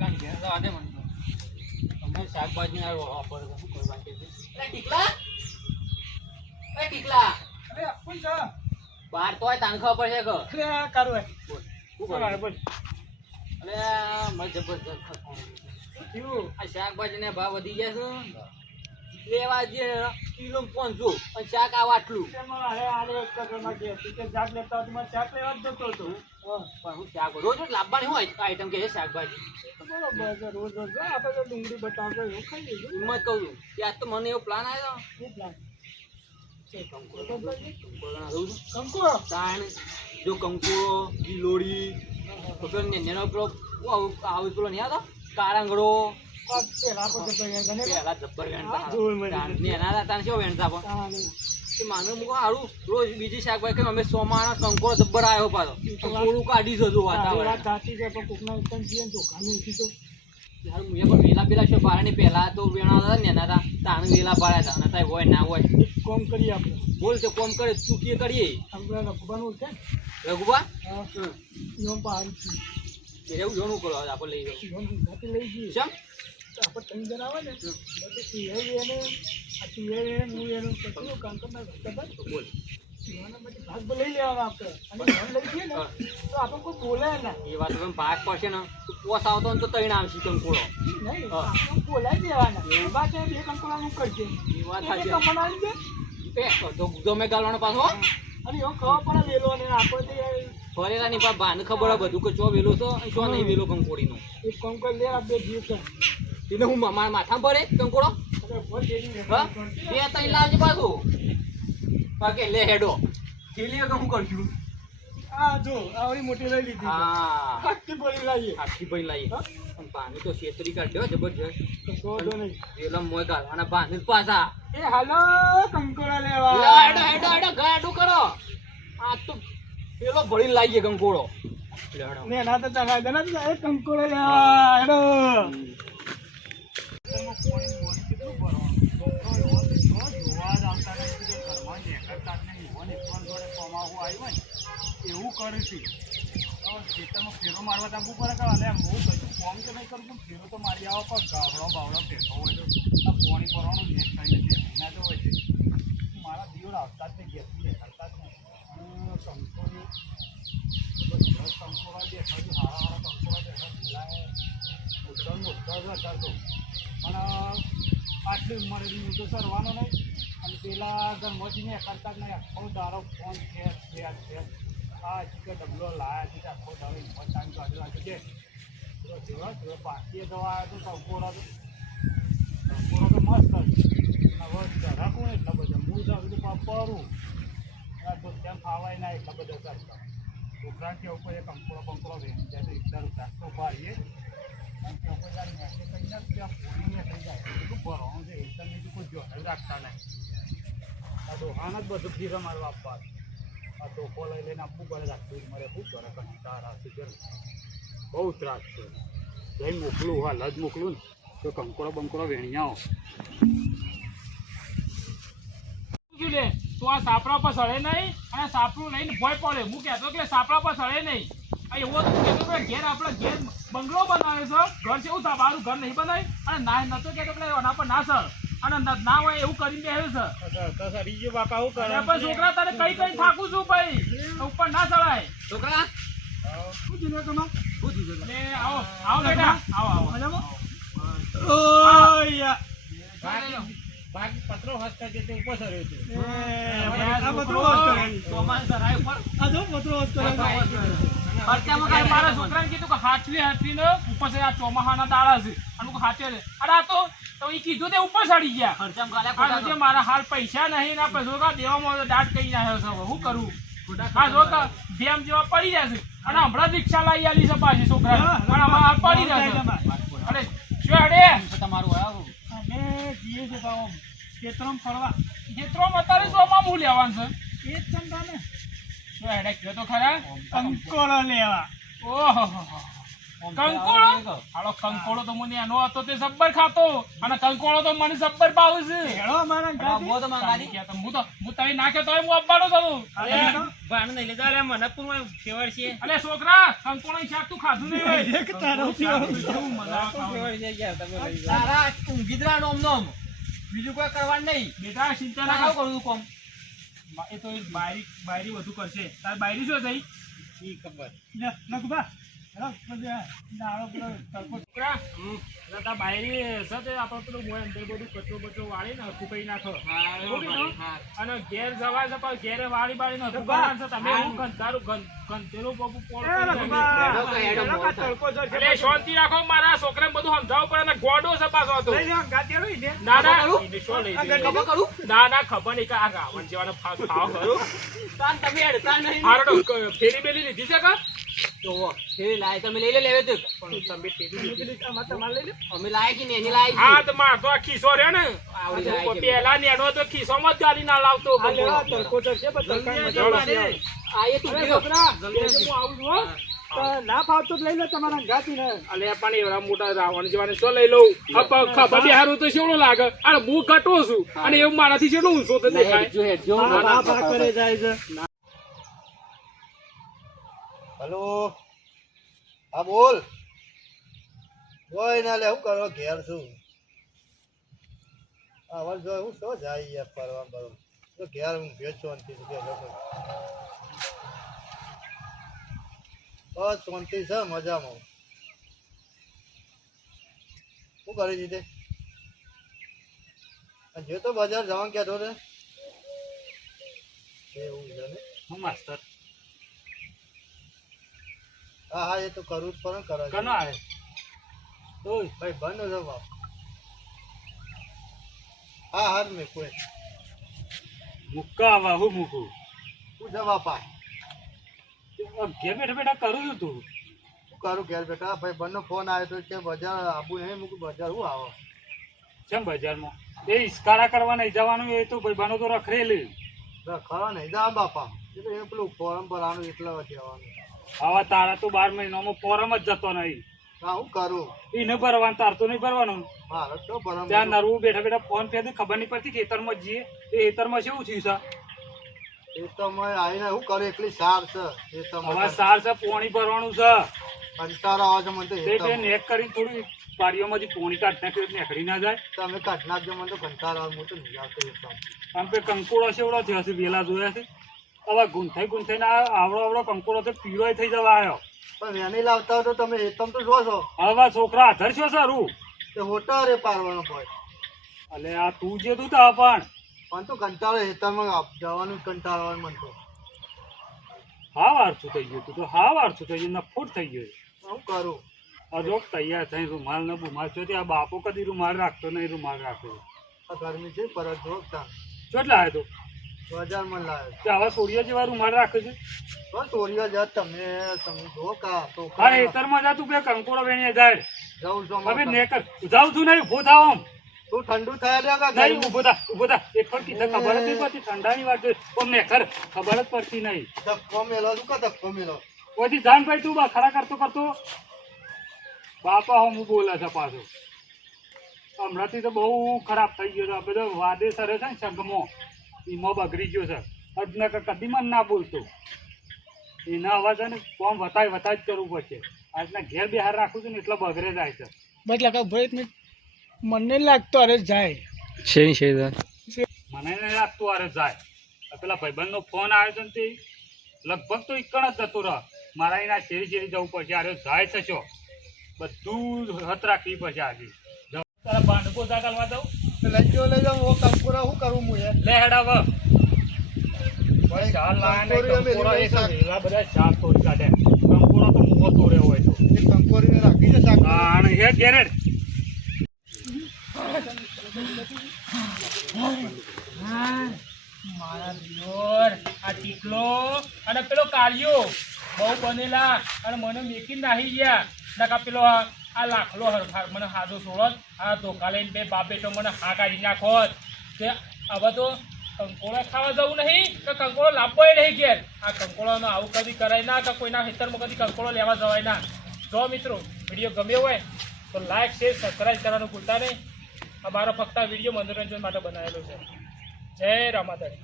કાંઈ ઘેર જવા દે મને તો. તમે શાકભાજી ના વાપરો તો શું કરવા કે છે? ટીકલા એ ટીકલા અરે કોણ છે? બહાર તોય તાન ખબર પડશે કે અરે કારું હે. શું બોલ કરે બોલ. અરે મને જબરજસ્ત થયું. આ શાકભાજી ને ભાવ વધી ગયા છે લેવા જે કિલો 500 અને શાક આવ આટલું તેમાં અરે આલે એક કગરમાં ગયા તું કે શાક લેતા હોય તો મારે શાક લેવા જ જતો હતો. પણ હું શાક રોજ રોજ લાવવાની હોય આઈટમ કે છે શાકભાજી તો બરોબર છે રોજ રોજ આપણે તો ડુંગળી બટાકા એવું ખાઈ લઈશું. હિંમત કહું છું ત્યાં તો મને એવો પ્લાન આવ્યો શું પ્લાન? કંકુરો તાણ જો કંકુરો ગિલોડી તો પેલો નેનો પેલો આવું પેલો નહીં આવતો કારંગડો પેલા આપણે પેલા જબ્બર જોઈ મને. વેણતા નેના તાણ કેવો વેણતા પણ એ માનું મૂકો સારું રોજ બીજી શાકભાજી ખાઈ અમે સોમાના કંકોડો જબ્બર આવ્યો પાછો થોડું કાઢી જતું વાતાવરણ સાચી છે પણ કોકના એકદમ જીએ તો ખાનું તો યાર મુએ પણ વેલા પેલા શું બારણી પહેલા તો વેણા હતા ને એના તાણ વેલા પાડ્યા હતા અને ત્યાં હોય ના હોય એક કામ કરીએ આપણે. બોલ તો કોમ કરે ચૂકીએ કરીએ આપણે રઘુબાનું છે ને રઘુબા એમ પાણી છે એવું જોનું કરો આપણે લઈ ગયો એમ ગુજરાતી લઈ જઈએ. ચમ આપણે ત્રણ જણા આવે ને બધું તું એને આ તું એને હું એનું કેટલું કામ કરનાર ખબર? તો બોલ એના પછી ભાગ લઈ લેવાના આપણે અને ધ્યાન લઈ જઈએ ને તો આપણે કોઈ બોલાય ના એ વાત તો ભાગ પડશે ને તું પોસ આવતો ને તો તૈણ આવશે કંકોડો નહીં આપણે બોલાઈ દેવાના એ વાત બે કંકોડાનું કરજે એ વાત એને સાચી કમાવાની છે તો ગમે ગાલવાનો પાછો અને એવો ખબર પડે વેલો અને આપણે ફરેલા ની પા ભાન ખબર હોય બધું કે ચો વેલો છો અને ચો નહીં વેલો કંકોડીનો એક કામ કરી લે આપણે જીવ છે એને હું મારા માથામાં ભરે કંકોડો હા બે ત્રણ લાવજે પાછું બાકી લે હેડો થેલીઓ કે હું કરશું આ જો આવડી મોટી લઈ લીધી હા આખી બોલી લાવીએ આખી ભાઈ લાવી પણ પાણી તો છેતરી કાઢ્યો જબરજસ્ત તો સોડો નહીં વેલા મોય ગાળવાના ભાન પાછા એ હાલો કંકોડા લેવા હેડો હેડો હેડો ગાડું કરો આ તો પેલો ભરી લાવીએ કંકોડો ને ના તો ચગાય દે ને એ કંકોડા લેવા હેડો એવું કરું છું ખેતરમાં ફેરો મારવા તાંબુ પર અને હું કશું ફોર્મ તો નહીં કરું પણ ફેરો તો મારી આવો પણ ગાવડો બાવડો ફેરવો હોય તો આ પોણી ભરવાનું નેટ થઈને ના તો હોય છે મારા દીવડ આવતા જ ગેસની દેખાડતા જ નહીં કંકોડો કંકોડા દેખાડ્યું હારા કંકોડા દેખાડ મોટા હતા તો પણ આટલી ઉંમરે હું તો સરવાનો નહીં અને પેલા ગણપતિને કરતા જ નહીં આખો દારો ફોન ખેસ ખેસ ખેસ આ ચીકે ડબલો લાયા છે આખો દારો હિંમત ટાઈમ કાઢ્યો આજે કે જેવો પાકીએ દવા આવ્યો તો કંકોડો તો મસ્ત હવે જરાકું ને એટલા બધા હું જાઉં તો પરું તો તેમ ખાવાય ના એટલા બધા ચાલતા છોકરા કે ઉપર એક કંકોડો વેચી જાય તો એકદમ ચાકતો પાડીએ અને કે ઉપર તારી મેસે કહીને ત્યાં પોણીને થઈ જાય બધું ભરવાનું છે એકદમ બીજું કોઈ જોડાઈ રાખતા નહીં આ દોહાન જ બધું ફીર મારવા આપવા આ ધોકો લઈ લઈને આપવું પડે રાખતું મારે શું કરે કંટાળા છે બહુ ત્રાસ છે જઈ મોકલું હાલ જ મોકલું ને તો કંકોડો બંકોડો વેણિયાઓ લે તો આ સાપડા પર સળે નહીં અને સાપડું લઈને ભોય પડે હું કહેતો કે સાપડા પર સળે નહીં એવો કહેતો કે ઘેર આપણે ઘેર બંગલો બનાવે છે ઘર છે એવું મારું ઘર નહીં બનાવી અને ના નતો કહેતો કે એના પર ના સર અને ના હોય એવું કરીને બેઠું છે બાપા હું કરે પણ છોકરા તારે કઈ કઈ થાકું છું ભાઈ ઉપર ના ચડાય છોકરા શું જીવે તમે શું જીવે આવો આવો બેટા આવો આવો મજામાં ભાગ પત્રો હસ્તા જે તે ઉપર સર્યો છે આ પત્રો હસ્તા સોમાન સરાય ઉપર આ જો પત્રો હસ્તા ખર્ચામાં કાઈ મારા છોકરાને કીધું કે હાથવી ને ઉપર છે આ ચોમાહાના દાડા છે અને હાથે અરે આ તો ઈ કીધું તે ઉપર ચડી ગયા ખર્ચામાં ગાલે જે મારા હાલ પૈસા નહીં ના પૈસો કા દેવામાં દાટ કઈ નાખ્યો છે હું કરું આ જો કે જેમ જેવા પડી જશે અને હમણાં રિક્ષા લઈ આલી છે પાછી છોકરા પણ હમણાં પડી જશે અરે શું હેડે તમારું આવું અને જીએ છે તો ખેતરમાં ફરવા ખેતરમાં અત્યારે જોમાં હું લેવાનું છે એ જ ચંદા ને શું હેડે કયો તો ખરા કંકોડો લેવા ઓહો કંકોળો હાલો કંકોળો તો મને એનો હતો તે સબ્બર ખાતો અને કંકોળો તો મને સબ્બર ભાવે છે હેડો મારા બહુ તો મંગાડી હું તઈ નાખ્યો તો હું આપવાનો છું ભાણ નહીં લીધા લે મને પૂરમાં ફેવર છે અલે છોકરા કંકોળો શાક તું ખાધું નહીં હોય એક તારો કેવું મજા ફેવર છે યાર તમે લઈ જાઓ તારા ઊંઘીદરા નોમ નોમ બીજું કોઈ કરવાનું નહીં બેટા ચિંતા ના તારા કર કરું કોમ એ તો બાયરી વધુ કરશે તાર બાયરી શું થઈ ઈ ખબર નકબા દાડો પેલો છોકરા તાર બાયરી છે તે આપણે પેલું મોય અંદર બધું કચરો બચરો વાળી ને હરખું કરી નાખો અને ઘેર જવા છે પણ ઘેરે વાળી બાળી ને છે તમે હું ગંધેલું બબુ એટલે શાંતિ રાખો મારા છોકરાને બધું સમજાવવું પડે ને ગોડો છે પાછો હતો ના ના ખબર નહીં કે આ રાવણ જેવાનો ખાવ કરું તાન તમે અડતા નહીં હારો ફેરી બેલી લીધી છે કા જોવો ફેરી લાય તમે લઈ લેવે તો પણ તમે ફેરી તમારે લઈ લે અમે લાય કે નહીં લાય હા તો માર તો આ ખિસ્સો રહ્યો ને આવડી જાય કે પેલા નેનો તો ખિસ્સોમાં જ ગાલી ના લાવતો આ એ તું ગયો હું આવું છું હો. ના ફાવતો લઈ લો તમારા ગાતી ને અલે પણ એવડા મોટા રાવણ જેવાને શું લઈ લઉં ખબર બી હારું તો શેવડો લાગે અને હું કટો છું અને એવું મારાથી શેવડો ઊંચો તો દેખાય જો હેડ જો કરે જાય છે હલો હા બોલ કોઈ ના લે હું કરો ઘેર છું હા વલ જો હું શું જાય યાર ફરવા બરો તો ઘેર હું ભેજ શાંતિ છે બસ શાંતિ છે મજામાં શું કરી દીધે જે તો બજાર જવાનું કહેતો ને એવું છે ને હું માસ્તર હા હા એ તો કરવું જ પડે ને કરે કનો આવે ઓય ભાઈ બંધ છે બાપ હા હા મેં કોઈ મુક્કા આવા હું મૂકું શું છે બાપા ઘેર બેઠા બેઠા કરું છું તું શું કરું ઘેર બેઠા ભાઈ બંને ફોન આવ્યો તો કે બજાર આબુ નહીં મૂકું બજાર હું આવો કેમ બજારમાં એ ઇસ્કારા કરવા નહીં જવાનું એ તો ભાઈ બનો તો રખડેલી ખરા નહીં જા બાપા એ તો એ પેલું ફોરમ પર આનું એટલા વાગે આવવાનું હવે તારા તો 12 મહિનામાં ફોરમ જ જતો નહીં હા હું કરું એને ભરવાનું તાર તો નહીં ભરવાનું મારે તો ફોરમ ત્યાં નરવું બેઠા બેઠા ફોન પે ખબર નહીં પડતી ખેતરમાં જઈએ એ ખેતરમાં શું થયું છે એ તો મેં આવીને શું કરું એકલી સાર છે એ તો હવે સાર છે પોણી ભરવાનું છે કંટાળો આવે છે મને તો એ તે નેક કરી થોડી પાડીઓમાંથી પોણી કાઢ નાખ્યો એટલે નીકળી ના જાય તમે કાઢ નાખજો મને તો કંટાળો આવે હું તો નહીં આવતો એ તો આમ પે કંકોળો સેવડો થયો છે વેલા જોયા છે હવે ગુંથાઈ ને આવડો કંકોળો તો પીળો થઈ જવા આવ્યો પણ વેની લાવતા હોય તો તમે એ તો જો છો હવે છોકરા આધર છો સારું તે હોટા રે પારવાનો હોય એટલે આ તું જે તું તા પણ તો કંટાળો હેતરમાં જવાનું કંટાળો આવે મને તો હા વારસું થઈ ગયું તું તો હા વારસું થઈ ગયું નફૂટ થઈ ગયું હું કરું અજોક તૈયાર થઈ રૂમાલ ને બુમાલ છો ત્યાં બાપો કદી રૂમાલ રાખતો નહીં રૂમાલ રાખતો આ ગરમી છે પરત જોગતા કેટલા આવ્યો તો બજારમાં લાવ્યો તે આવા સોડિયા જેવા રૂમાલ રાખે છે બસ ચોરીઓ જાત તમે જો કા તો અરે એતરમાં જા તું બે કંકોડો વેણીએ જાય જાઉં છું હવે નેકર જાઉં છું નહીં ઉભો થાવ આમ તું ઠંડુ થયા રે કા નહીં ઉભો થા એક પણ કીધા ખબર જ નહીં પડતી ઠંડાની વાત પણ નેકર ખબર જ પડતી નહીં ધક્કો મેલો શું કા ધક્કો મેલો પછી જાન ભાઈ તું ખરા કરતો બાપા હું બોલે છે પાછો હમણાંથી તો બહુ ખરાબ થઈ ગયો છે બધો વાદે સરે છે ને સંગમો એમાં બગડી ગયો છે અજને કદી મન ના બોલતો એના અવાજ છે ને કોમ વતાય જ કરવું પડશે આજના ઘેર બિહાર રાખું છું ને એટલે બગડે જાય છે બદલા કા ભાઈ મને લાગતો અરે જાય મને નહીં લાગતું અરે જાય પેલા ભાઈબંધનો ફોન આવ્યો છે ને તે લગભગ તો એકણ જ જતો રહ મારા એના શેરી જવું પડશે અરે જાય છે શું બધું હત રાખવી પડશે આજે તારા બાંધકો ચાલવા દઉં લઈ જાઉં ઓ કંકોરા શું કરું હું યાર લે હેડા વ ચાર લાયા બધા ચાર તોડી કાઢે કંકોડો તો મોકો તોડે હોય તો એ કંકોરીને રાખી છે શાક અને હે ગેરેડ મારા દિયોર આ ટીકલો અને પેલો કાળિયો બહુ બનેલા અને મને મેકી નાહી ગયા નકા પેલો આ લાખલો હરફાર મને હાજો છોડો આ ધોકા લઈને બે બાપ બેટો મને હા કાઢી નાખો તે હવે તો કંકોળો ખાવા જવું નહીં કે કંકોળો લાવવો નહીં ઘેર આ કંકોળોનો આવું કદી કરાય ના કે કોઈના ખેતરમાં કદી કંકોળો લેવા જવાય ના જો મિત્રો વિડીયો ગમ્યો હોય તો લાઈક શેર સબસ્ક્રાઈબ કરવાનું ભૂલતા નહીં. આ મારો ફક્ત વિડીયો મનોરંજન માટે બનાવેલો છે. જય રામાદારી.